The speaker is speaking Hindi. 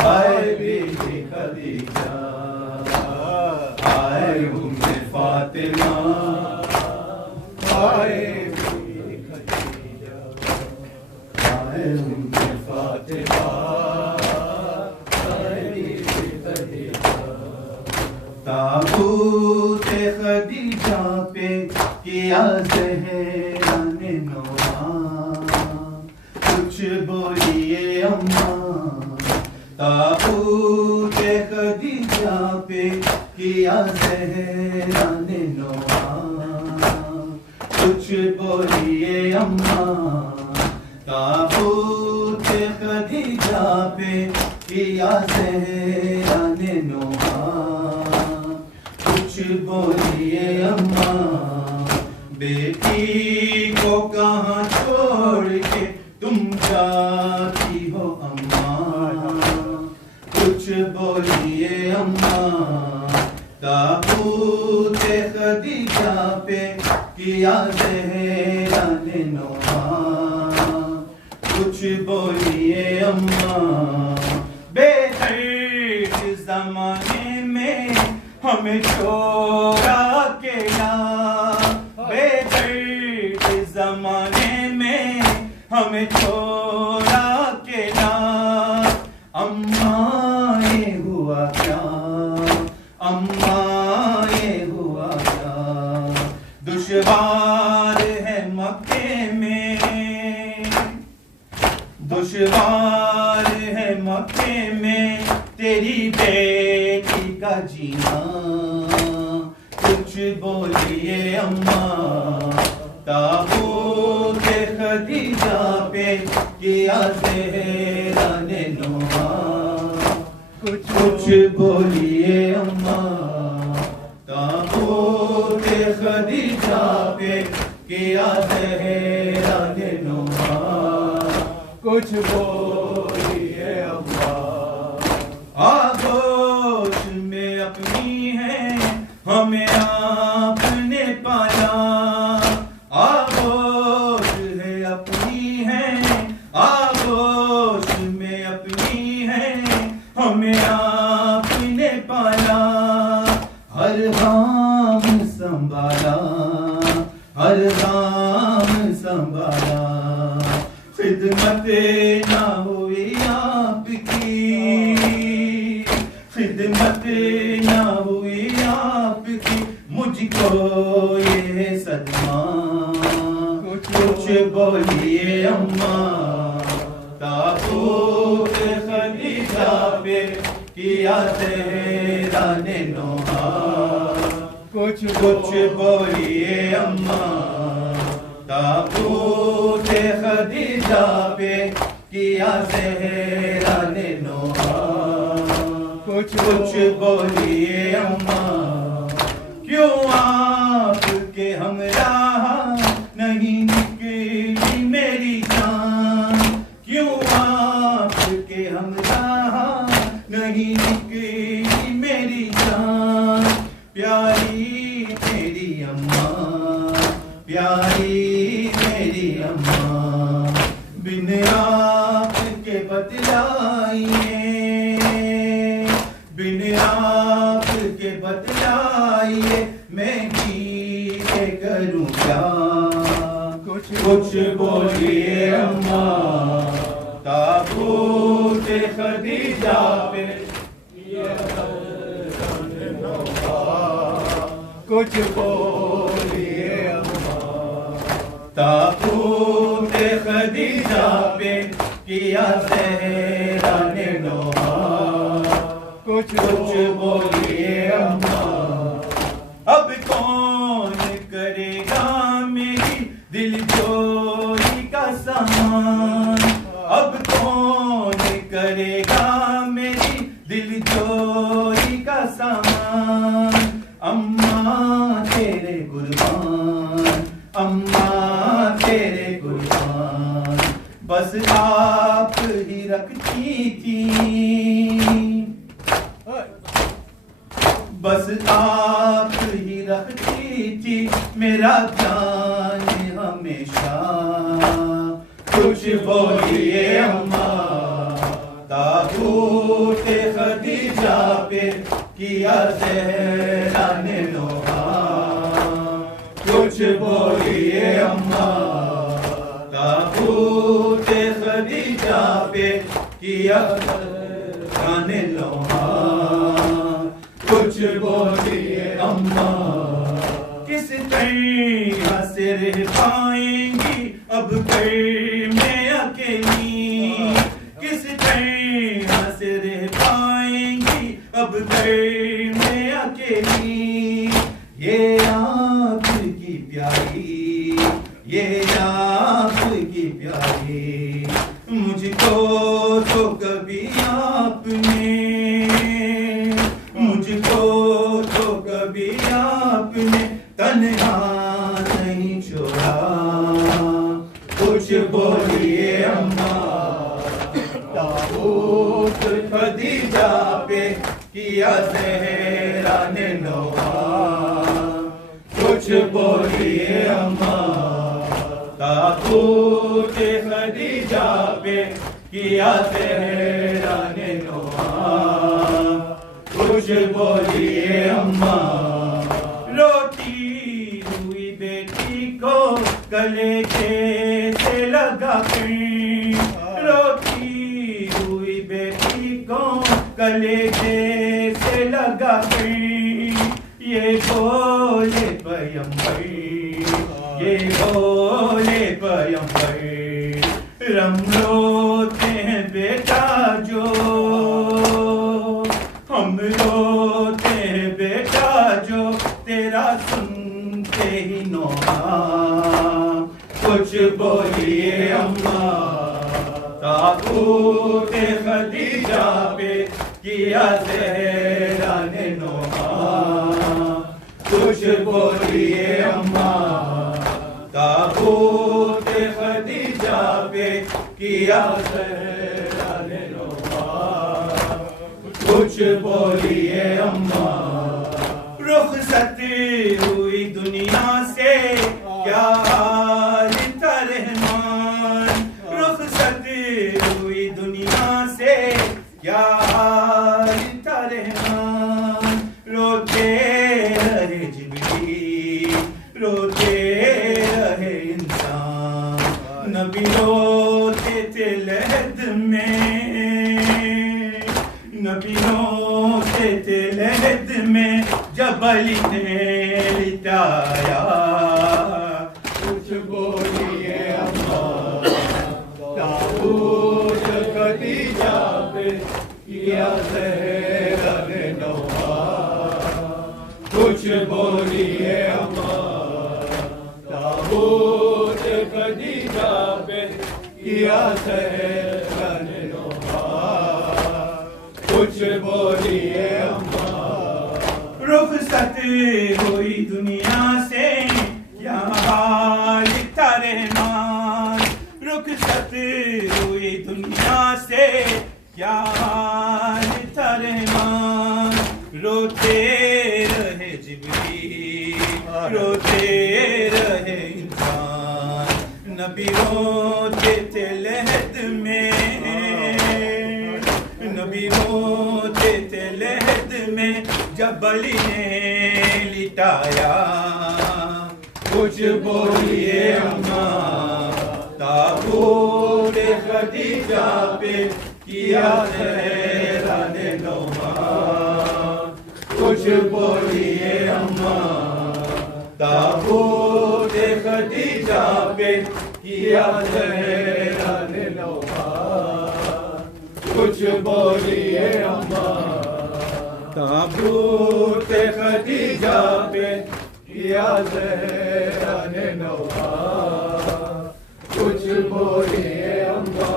हाय बीबी खदीजा, हाय उम्मे फातिमा, हाय बीबी खदीजा, हाय उम्मे फातिमा, हाय बीबी खदीजा। ताबूत खदीजा पे किया ज़हराने नौहान, कुछ बोलिए अम्मा। ताबूत खदीजा पे किया ज़हराने नौहान, कुछ बोलिए अम्मा। ताबूत खदीजा पे किया ज़हराने नौहान, कुछ बोलिए अम्मा। बेटी को कहाँ छोड़ के तुम जाती हो अम्मा, कुछ बोलिए अम्मा। ताबूत खदीजा पे किया ज़हराने नौहान, कुछ बोलिए अम्मा। बेदर्द ज़माने में हमें छोड़ा अकेला, बेदर्द ज़माने में हमें छोड़ा अकेला। अम्मा ये हुआ क्या, अम्मा ये हुआ क्या। दुश्वार है मक्के में, दुश्वार है मक्के में तेरी बेटी का जीना, कुछ बोलिए अम्मा। ताबूत खदीजा पे किया ज़हराने नौहान, कुछ बोलिए अम्मा। ताबूत खदीजा पे किया ज़हराने नौहान, कुछ बोलिए अम्मा। आगोश में अपनी है हमें आपने पाया, आगोश है अपनी है, आगोश में अपनी है हमें आपने पाया। हर गाम संभाला, हर गाम संभाला, खिदमत ना हुई आपकी, खिदमत ना हुई आपकी, मुझको ये सदमा, कुछ बोलिए अम्मा। ताबूत खदीजा पे किया ज़हराने नौहान, कुछ बोलिए अम्मा। ताबूत खदीजा पे किया ज़हराने नौहान, कुछ बोलिए अम्मा। क्यों आपके हमराह नहीं निकली मेरी जान, क्यों आपके हमराह नहीं निकली मेरी जान। प्यारी मेरी अम्मा, प्यारी मेरी अम्मा, बिन आपके बतलाइए, बिन आपके बतलाइए मैं की करूं क्या, कुछ बोलिए अम्मा। ताबूत खदीजा पे कुछ बोलिए अम्मा। ताबूत खदीजा पे किया ज़हराने नौहान, कुछ बोलिए अम्मा। अब कौन करेगा मेरी दिलजोई का सामान, अब कौन करेगा मेरी दिलजोई का सामान। अम्मा तेरे कुर्बान, अम्मा तेरे कुर्बान, बस आप ही रखती थी, बस आप ही रखती थी मेरा ध्यान हमेशा। कुछ बोलिए अम्मा। ताबूत ताबूत खदीजा पे किया ज़हरा ने नोहा। कुछ बोलिए अम्मा, ताबूत खदीजा पे किया ज़हरा ने नोहा। कुछ बोलिए अम्मा, किस तरह से रह पाएंगी अब घर में अकेली, किस तरह से रह पाएंगी अब घर में अकेली। ये आपकी प्यारी, ये आपकी प्यारी, मुझको तो कभी आपने, मुझको तो कभी आपने तन्हा नहीं छोड़ा। कुछ बोलिए अम्मा, ताबूत खदीजा पे किया ज़हरा ने नोहा। कुछ बोलिए अम्मा, ताबूत खदीजा पे किया ज़हरा ने नोहा। कुछ बोलिए अम्मा, रोती हुई बेटी को गले से लगा कर, रोती हुई बेटी को गले से लगा कर, ये बोले पैगंबर, ये बोले पैगंबर, हम रोते हैं बेटा जो, हम रोते हैं बेटा जो तेरा सुनते ही नोहा। कुछ बोलिए अम्मा, ताबूत खदीजा पे किया ज़हरा ने नोहा। कुछ बोलिए अम्मा, ताबूत खदीजा पे किया ज़हरा ने नोहा। कुछ बोलिए अम्मा, रुखसत हुई दुनिया से क्या हाल था रहमान, रुखसत हुई दुनिया से क्या हाल था रहमान। रोते रहे जिब्रील, रोते रहे इंसान, नबी रोते थे लहद में, नबी रोते थे लहद में जबल ने लिटाया। कुछ बोलिए अम्मा, ताबूत खदीजा पे किया ज़हरा ने नोहा। कुछ बोलिए अम्मा, ताबूत खदीजा पे किया ज़हरा ने नोहा। कुछ बोलिए अम्मा, रुखसत हुई दुनिया से यहाँ हाल था रहमान, रुखसत हुई दुनिया से क्या हाल था रहमान। रोते रहे जिब्रील, रोते रहे इंसान, नबी रोते थे लहद में, नबी रोते थे लहद में जबल ने लिटाया। कुछ बोलिए अम्मा, ताबूत खदीजा पे किया ज़हरा ने नोहा। कुछ बोलिए अम्मा, ताबूत खदीजा पे किया ज़हरा ने नोहा। कुछ बोलिए अम्मा, ताबूत खदीजा पे किया ज़हरा ने नोहा। कुछ बोलिए अम्मा,